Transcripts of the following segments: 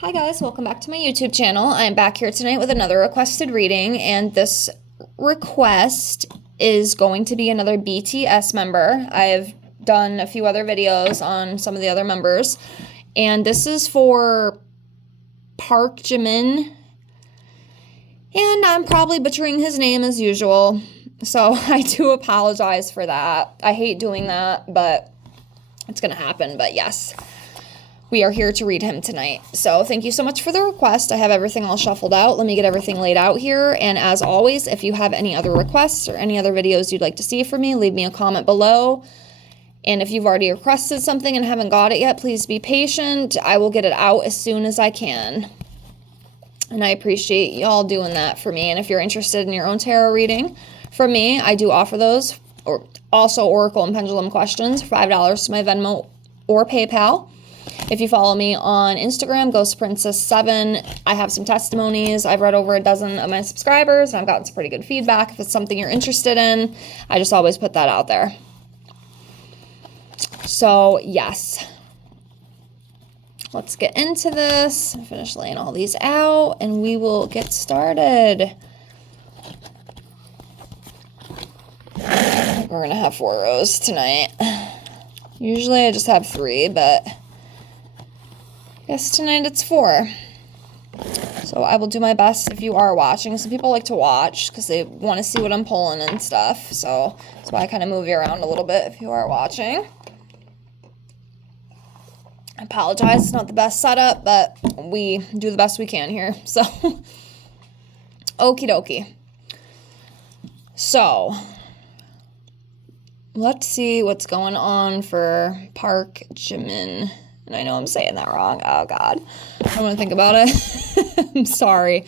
Hi guys, welcome back to my YouTube channel. I'm back here tonight with another requested reading, and this request is going to be another BTS member. I've done a few other videos on some of the other members, and this is for Park Jimin, and I'm probably butchering his name as usual, so I do apologize for that. I hate doing that, but it's gonna happen. But yes, we are here to read him tonight. So thank you so much for the request. I have everything all shuffled out. Let me get everything laid out here. And as always, if you have any other requests or any other videos you'd like to see from me, leave me a comment below. And if you've already requested something and haven't got it yet, please be patient. I will get it out as soon as I can. And I appreciate y'all doing that for me. And if you're interested in your own tarot reading from me, I do offer those, or also Oracle and Pendulum questions, $5 to my Venmo or PayPal. If you follow me on Instagram, GhostPrincess7, I have some testimonies. I've read over a dozen of my subscribers, and I've gotten some pretty good feedback. If it's something you're interested in, I just always put that out there. So, yes. Let's get into this, finish laying all these out, and we will get started. We're going to have 4 rows tonight. Usually I just have 3, but I guess tonight it's 4. So I will do my best if you are watching. Some people like to watch because they want to see what I'm pulling and stuff. So that's why I kind of move you around a little bit if you are watching. I apologize, it's not the best setup, but we do the best we can here. So, okie dokie. So, let's see what's going on for Park Jimin. And I know I'm saying that wrong. Oh, God. I don't want to think about it. I'm sorry.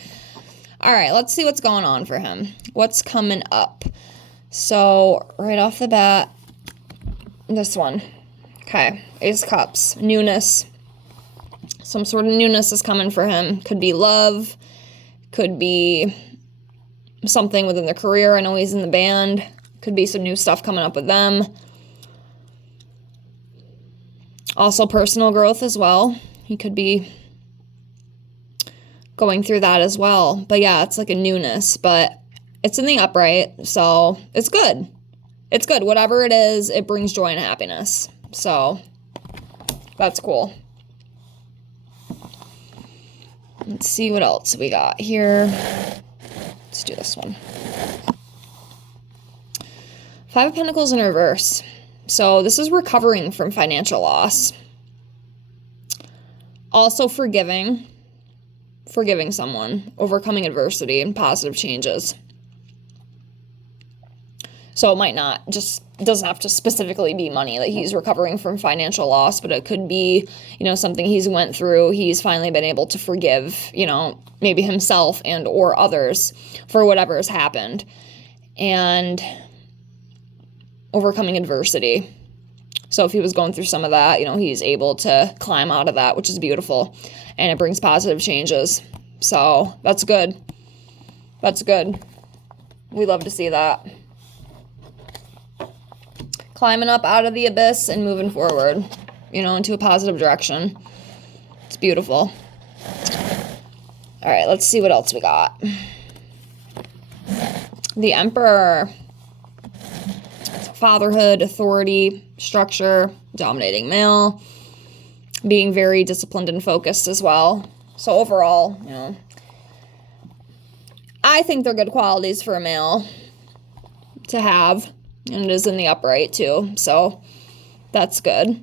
All right, let's see what's going on for him. What's coming up? So, right off the bat, this one. Okay, Ace of Cups. Newness. Some sort of newness is coming for him. Could be love. Could be something within their career. I know he's in the band. Could be some new stuff coming up with them. Also personal growth as well. He could be going through that as well. But yeah, it's like a newness, but it's in the upright, so it's good. It's good. Whatever it is, it brings joy and happiness. So that's cool. Let's see what else we got here. Let's do this one. 5 of Pentacles in reverse. So this is recovering from financial loss. Also forgiving someone, overcoming adversity and positive changes. So it might not just, doesn't have to specifically be money that he's recovering from financial loss, but it could be, something he's went through. He's finally been able to forgive, maybe himself and or others for whatever has happened. And overcoming adversity. So if he was going through some of that, he's able to climb out of that, which is beautiful. And it brings positive changes. So that's good. That's good. We love to see that. Climbing up out of the abyss and moving forward, into a positive direction. It's beautiful. All right, let's see what else we got. The Emperor. Fatherhood, authority, structure, dominating male, being very disciplined and focused as well. So overall, I think they're good qualities for a male to have. And it is in the upright too, so that's good.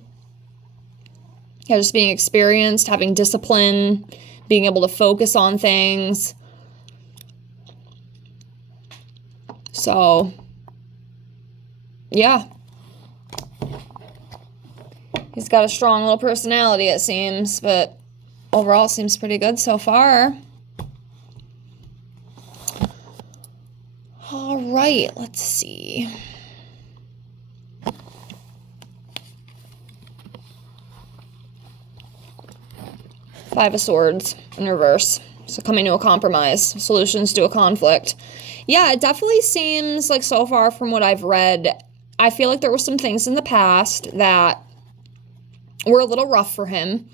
Yeah, just being experienced, having discipline, being able to focus on things. So, yeah. He's got a strong little personality, it seems, but overall seems pretty good so far. All right, let's see. 5 of Swords in reverse. So coming to a compromise, solutions to a conflict. Yeah, it definitely seems like so far from what I've read, I feel like there were some things in the past that were a little rough for him.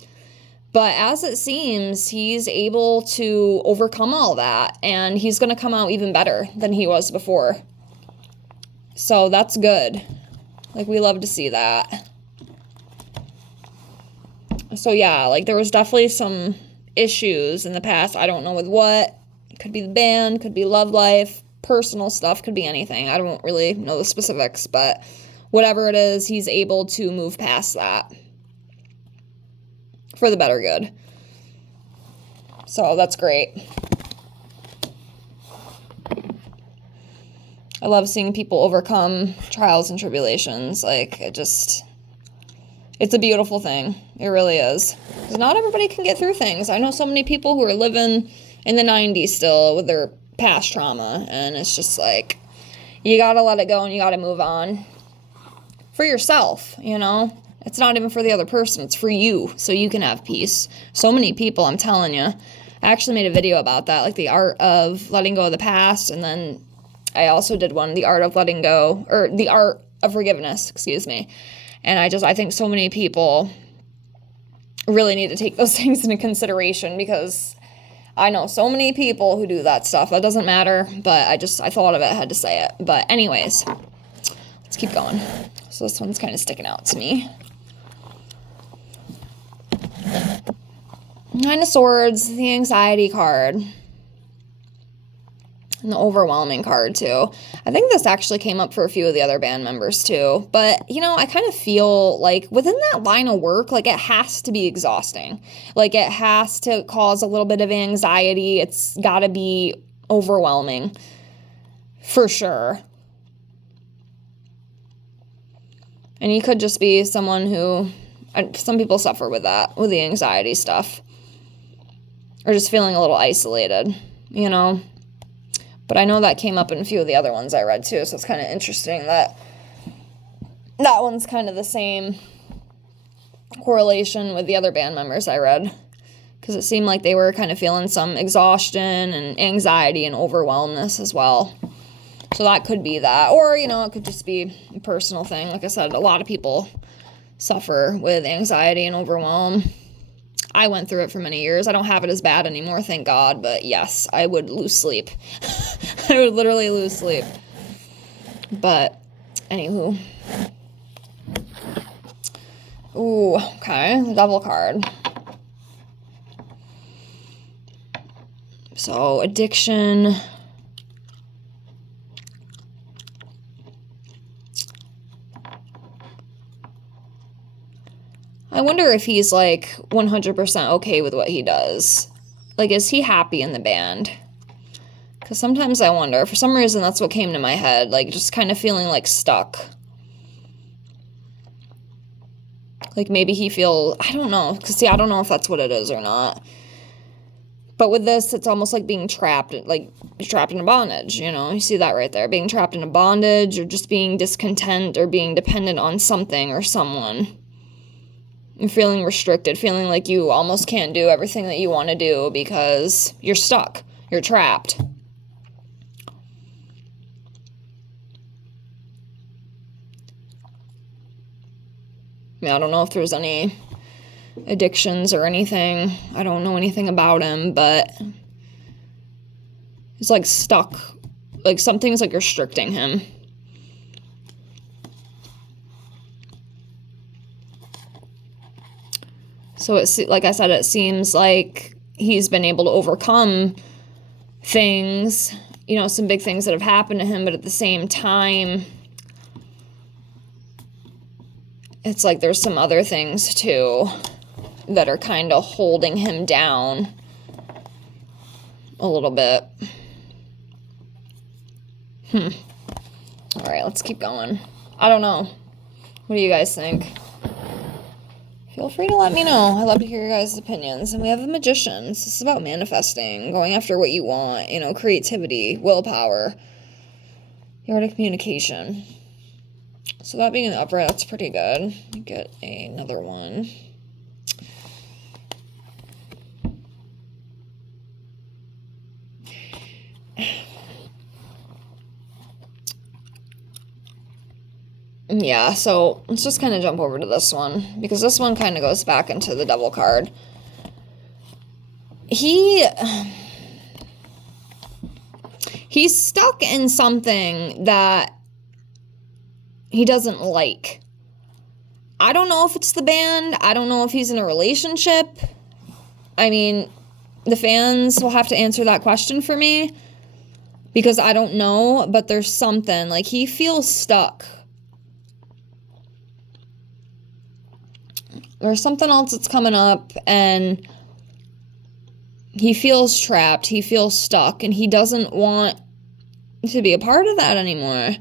But as it seems, he's able to overcome all that, and he's going to come out even better than he was before. So that's good. Like, we love to see that. So yeah, like, there was definitely some issues in the past. I don't know with what. It could be the band, could be love life, personal stuff, could be anything. I don't really know the specifics, but whatever it is, he's able to move past that for the better good. So that's great. I love seeing people overcome trials and tribulations. Like, it's a beautiful thing. It really is. Because not everybody can get through things. I know so many people who are living in the 90s still with their past trauma, and it's just like, you gotta let it go and you gotta move on. For yourself, you know? It's not even for the other person. It's for you, so you can have peace. So many people, I'm telling you. I actually made a video about that, like the art of letting go of the past, and then I also did one, the art of letting go, or the art of forgiveness, excuse me. And I think so many people really need to take those things into consideration, because I know so many people who do that stuff. That doesn't matter, but I thought of it, I had to say it. But anyways, let's keep going. So this one's kind of sticking out to me. Nine of Swords, the anxiety card. And the overwhelming card, too. I think this actually came up for a few of the other band members, too. But, you know, I kind of feel like within that line of work, like, it has to be exhausting. Like, it has to cause a little bit of anxiety. It's got to be overwhelming. For sure. And you could just be someone who... Some people suffer with that, with the anxiety stuff. Or just feeling a little isolated, you know? But I know that came up in a few of the other ones I read, too, so it's kind of interesting that that one's kind of the same correlation with the other band members I read. Because it seemed like they were kind of feeling some exhaustion and anxiety and overwhelmness as well. So that could be that. Or, you know, it could just be a personal thing. Like I said, a lot of people suffer with anxiety and overwhelm. I went through it for many years. I don't have it as bad anymore, thank God. But yes, I would lose sleep. I would literally lose sleep. But, anywho. Ooh, okay. The Devil card. So, addiction. I wonder if he's, like, 100% okay with what he does. Like, is he happy in the band? Because sometimes I wonder. For some reason, that's what came to my head. Like, just kind of feeling, like, stuck. Like, maybe he I don't know. Because, see, I don't know if that's what it is or not. But with this, it's almost like being trapped. Like, you're trapped in a bondage, you know? You see that right there. Being trapped in a bondage, or just being discontent, or being dependent on something or someone. You're feeling restricted, feeling like you almost can't do everything that you want to do because you're stuck. You're trapped. I mean, I don't know if there's any addictions or anything. I don't know anything about him, but it's like stuck. Like something's like restricting him. So it's like I said, it seems like he's been able to overcome things, you know, some big things that have happened to him, but at the same time, it's like there's some other things too that are kind of holding him down a little bit. All right, let's keep going. I don't know. What do you guys think? Feel free to let me know. I love to hear your guys' opinions. And we have the Magicians. This is about manifesting, going after what you want, you know, creativity, willpower, the art of communication. So that being in the upright, that's pretty good. Let me get another one. Yeah, so let's just kind of jump over to this one, because this one kind of goes back into the Devil card. he's stuck in something that he doesn't like. I don't know if it's the band. I don't know if he's in a relationship. I mean, the fans will have to answer that question for me because I don't know, but there's something. Like, he feels stuck. There's something else that's coming up, and he feels trapped. He feels stuck, and he doesn't want to be a part of that anymore.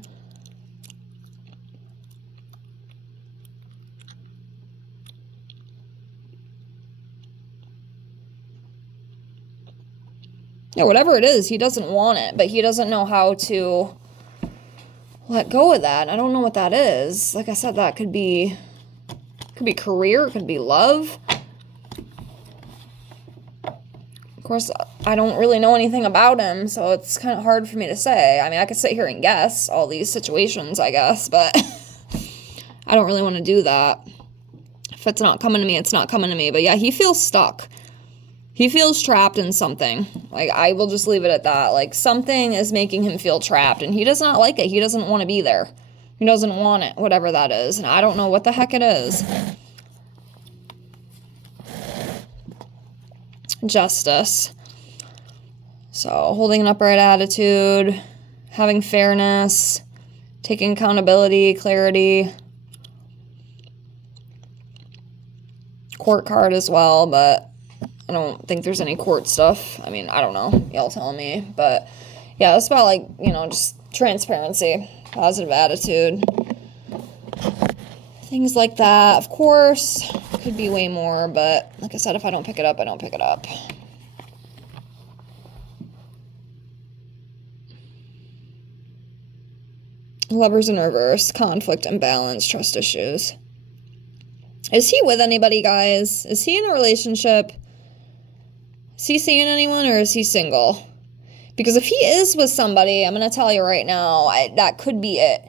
Yeah, whatever it is, he doesn't want it, but he doesn't know how to let go of that. I don't know what that is. Like I said, that could be career, it could be love. Of course, I don't really know anything about him, so it's kind of hard for me to say. I mean, I could sit here and guess all these situations, I guess, but I don't really want to do that. If it's not coming to me, it's not coming to me. But yeah, he feels stuck. He feels trapped in something. Like, I will just leave it at that. Like, something is making him feel trapped, and he does not like it. He doesn't want to be there. He doesn't want it, whatever that is. And I don't know what the heck it is. Justice. So, holding an upright attitude, having fairness, taking accountability, clarity. Court card as well, but I don't think there's any court stuff. I mean, I don't know. Y'all tell me. But yeah, it's about, like, you know, just transparency, positive attitude, things like that. Of course, could be way more, but like I said, if I don't pick it up, I don't pick it up. Lovers in reverse, conflict, imbalance, trust issues. Is he with anybody, guys? Is he in a relationship? Is he seeing anyone, or is he single? Because if he is with somebody, I'm going to tell you right now, that could be it.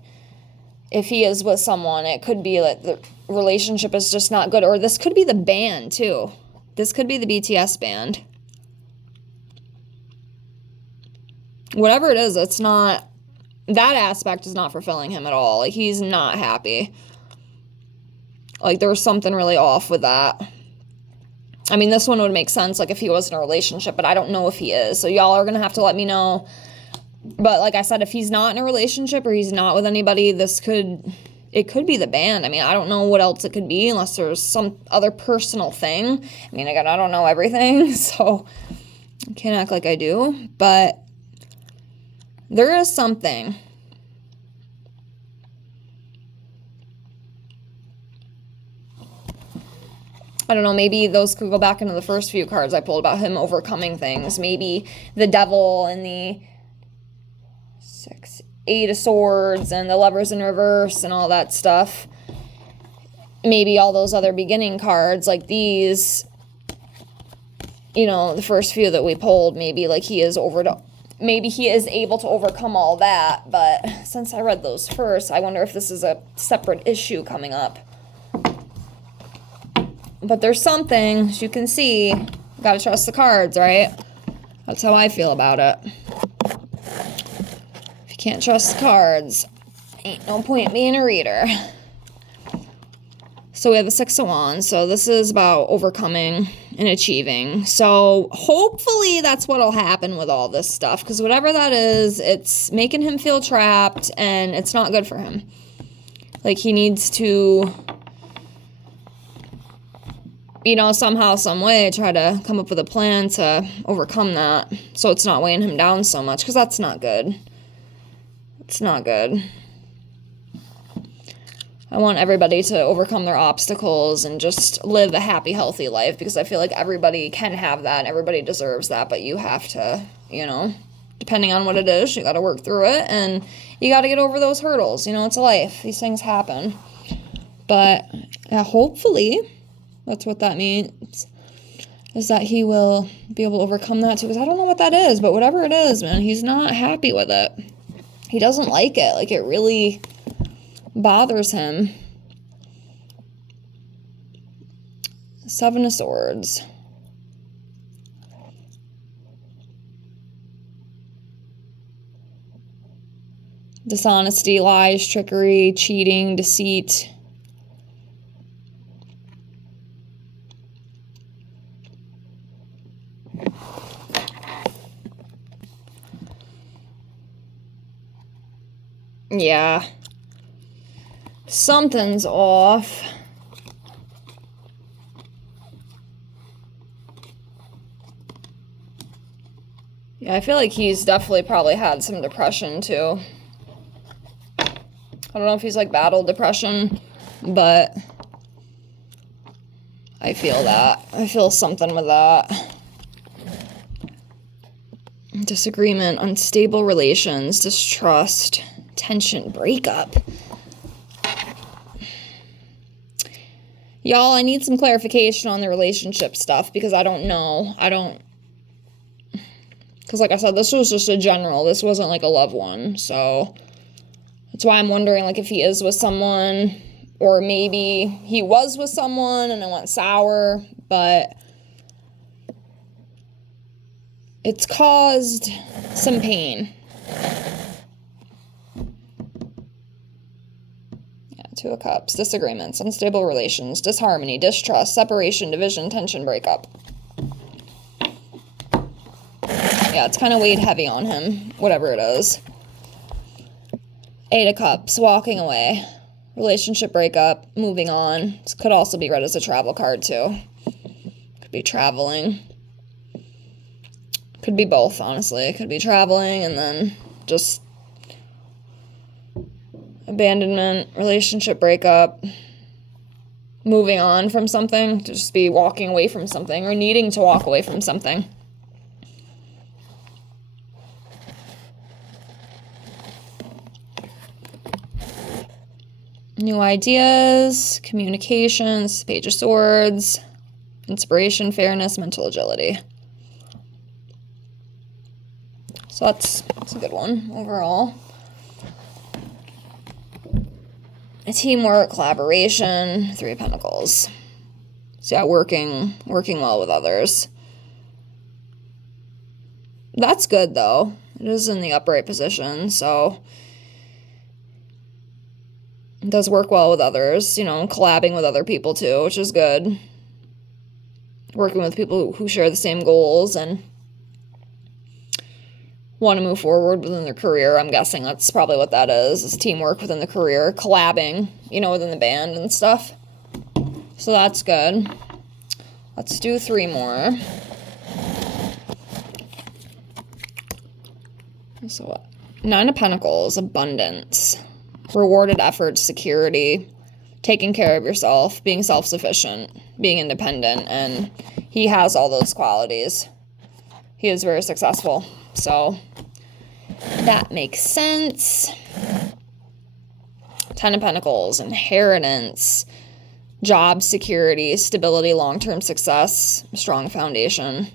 If he is with someone, it could be like the relationship is just not good. Or this could be the band, too. This could be the BTS band. Whatever it is, it's not... That aspect is not fulfilling him at all. Like, he's not happy. Like, there's something really off with that. I mean, this one would make sense, like, if he was in a relationship, but I don't know if he is. So y'all are going to have to let me know. But like I said, if he's not in a relationship or he's not with anybody, it could be the band. I mean, I don't know what else it could be unless there's some other personal thing. I mean, again, I don't know everything, so I can't act like I do. But there is something. I don't know, maybe those could go back into the first few cards I pulled about him overcoming things. Maybe the devil and the 8 of Swords and the Lovers in reverse and all that stuff. Maybe all those other beginning cards like these, you know, the first few that we pulled, maybe like maybe he is able to overcome all that. But since I read those first, I wonder if this is a separate issue coming up. But there's something, as you can see, gotta trust the cards, right? That's how I feel about it. If you can't trust the cards, ain't no point being a reader. So we have the 6 of Wands. So this is about overcoming and achieving. So hopefully that's what'll happen with all this stuff. Because whatever that is, it's making him feel trapped and it's not good for him. Like, he needs to... you know, somehow, some way, try to come up with a plan to overcome that so it's not weighing him down so much, because that's not good. It's not good. I want everybody to overcome their obstacles and just live a happy, healthy life, because I feel like everybody can have that and everybody deserves that, but you have to, you know, depending on what it is, you got to work through it and you got to get over those hurdles. You know, it's a life. These things happen. But hopefully... that's what that means, is that he will be able to overcome that too. Because I don't know what that is, but whatever it is, man, he's not happy with it. He doesn't like it. Like, it really bothers him. 7 of Swords. Dishonesty, lies, trickery, cheating, deceit. Yeah. Something's off. Yeah, I feel like he's definitely probably had some depression too. I don't know if he's like battled depression, but I feel that. I feel something with that. Disagreement, unstable relations, distrust, tension, breakup. Y'all, I need some clarification on the relationship stuff because I don't know. Because like I said, this was just a general. This wasn't like a love one. So that's why I'm wondering like if he is with someone or maybe he was with someone and it went sour. But it's caused some pain. Yeah, Two of Cups. Disagreements, unstable relations, disharmony, distrust, separation, division, tension, breakup. Yeah, it's kind of weighed heavy on him, whatever it is. Eight of Cups, walking away. Relationship breakup, moving on. This could also be read as a travel card, too. Could be traveling. Could be both, honestly. It could be traveling and then just abandonment, relationship breakup, moving on from something, to just be walking away from something or needing to walk away from something. New ideas, communications, Page of Swords, inspiration, fairness, mental agility. So that's a good one overall. Teamwork, collaboration, Three of Pentacles. So yeah, working well with others. That's good though. It is in the upright position, so it does work well with others, you know, collabing with other people too, which is good. Working with people who share the same goals and want to move forward within their career. I'm guessing that's probably what that is teamwork within the career, collabing, you know, within the band and stuff. So that's good. Let's do 3 more. So what? 9 of Pentacles, abundance, rewarded effort, security, taking care of yourself, being self-sufficient, being independent, and he has all those qualities. He is very successful, so that makes sense. 10 of Pentacles, inheritance, job security, stability, long-term success, strong foundation.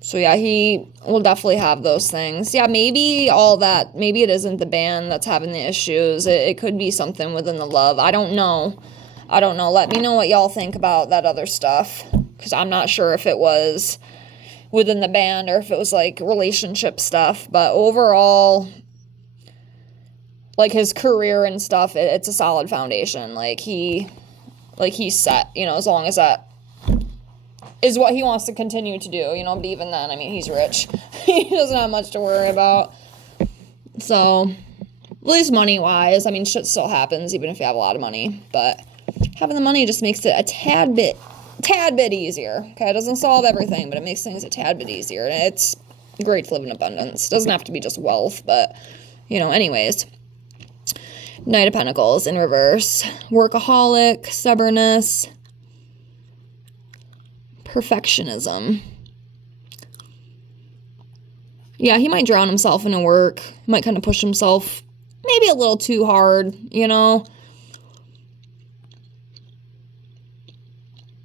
So yeah, he will definitely have those things. Yeah, maybe all that, maybe it isn't the band that's having the issues. It could be something within the love. I don't know. Let me know what y'all think about that other stuff. Because I'm not sure if it was within the band or if it was like relationship stuff. But overall, like his career and stuff, it's a solid foundation. Like he's set, you know, as long as that is what he wants to continue to do, you know, but even then, I mean, he's rich. He doesn't have much to worry about. So, at least money-wise, I mean, shit still happens, even if you have a lot of money, but having the money just makes it a tad bit easier, okay? It doesn't solve everything, but it makes things a tad bit easier, and it's great to live in abundance. It doesn't have to be just wealth, but, you know, anyways. Knight of Pentacles in reverse. Workaholic, stubbornness, perfectionism. Yeah, he might drown himself into work. He might kind of push himself maybe a little too hard, you know?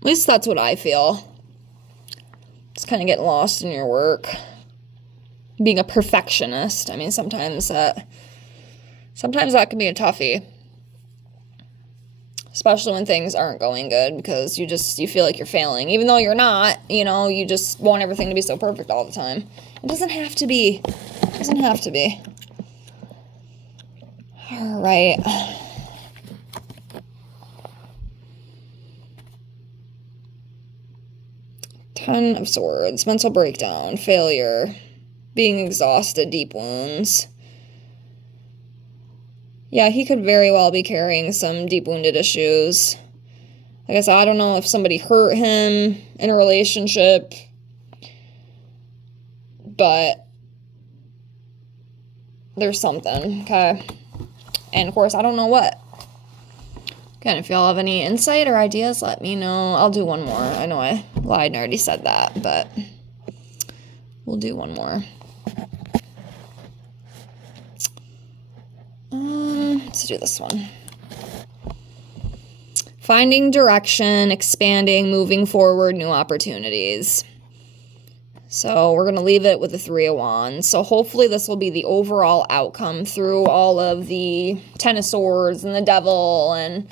At least that's what I feel. Just kind of getting lost in your work. Being a perfectionist. I mean, sometimes that can be a toughie. Especially when things aren't going good because you feel like you're failing. Even though you're not, you know, you just want everything to be so perfect all the time. It doesn't have to be. All right. Ten of Swords, mental breakdown, failure, being exhausted, deep wounds. Yeah, he could very well be carrying some deep wounded issues. Like I said, I don't know if somebody hurt him in a relationship, but there's something, okay? And of course, I don't know what. Again, if y'all have any insight or ideas, let me know. I'll do one more. I know I lied and already said that, but we'll do one more. Let's do this one. Finding direction, expanding, moving forward, new opportunities. So we're going to leave it with the Three of Wands. So hopefully this will be the overall outcome through all of the Ten of Swords and the Devil and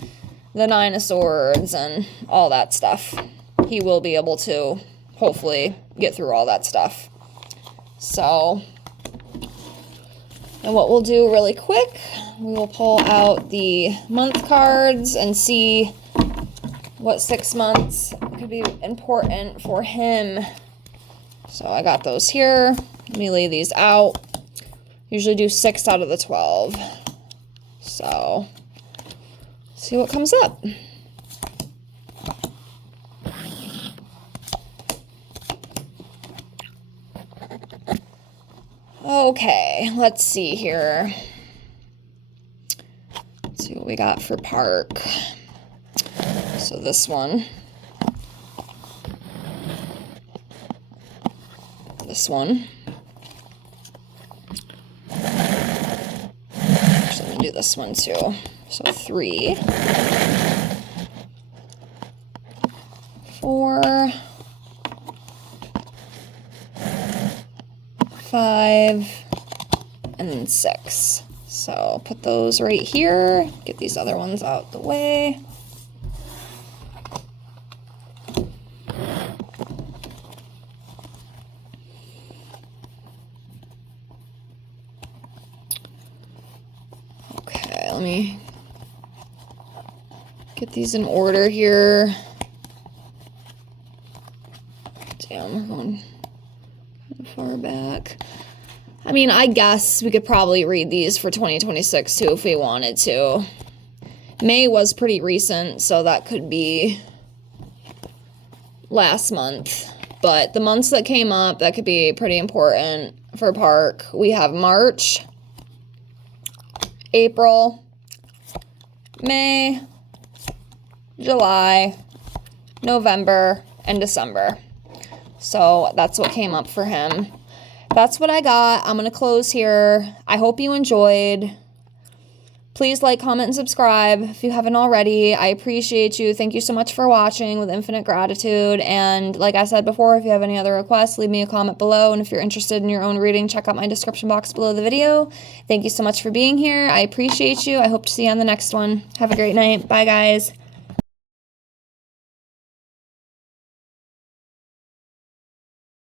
the Nine of Swords and all that stuff. He will be able to hopefully get through all that stuff. So, and what we'll do really quick, we will pull out the month cards and see what 6 months could be important for him. So I got those here. Let me lay these out. Usually do 6 out of the 12. So, see what comes up. Okay, let's see here. Let's see what we got for Park. So this one. This one. Actually, I'm gonna do this one too. So 3, 4, 5, and then 6. So put those right here. Get these other ones out the way. Okay, let me get these in order here. Damn, we're going kind of far back. I mean, I guess we could probably read these for 2026 too if we wanted to. May was pretty recent, so that could be last month. But the months that came up, that could be pretty important for Park. We have March, April, May, July, November, and December. So that's what came up for him. That's what I got. I'm going to close here. I hope you enjoyed. Please like, comment, and subscribe if you haven't already. I appreciate you. Thank you so much for watching with infinite gratitude. And like I said before, if you have any other requests, leave me a comment below. And if you're interested in your own reading, check out my description box below the video. Thank you so much for being here. I appreciate you. I hope to see you on the next one. Have a great night. Bye, guys.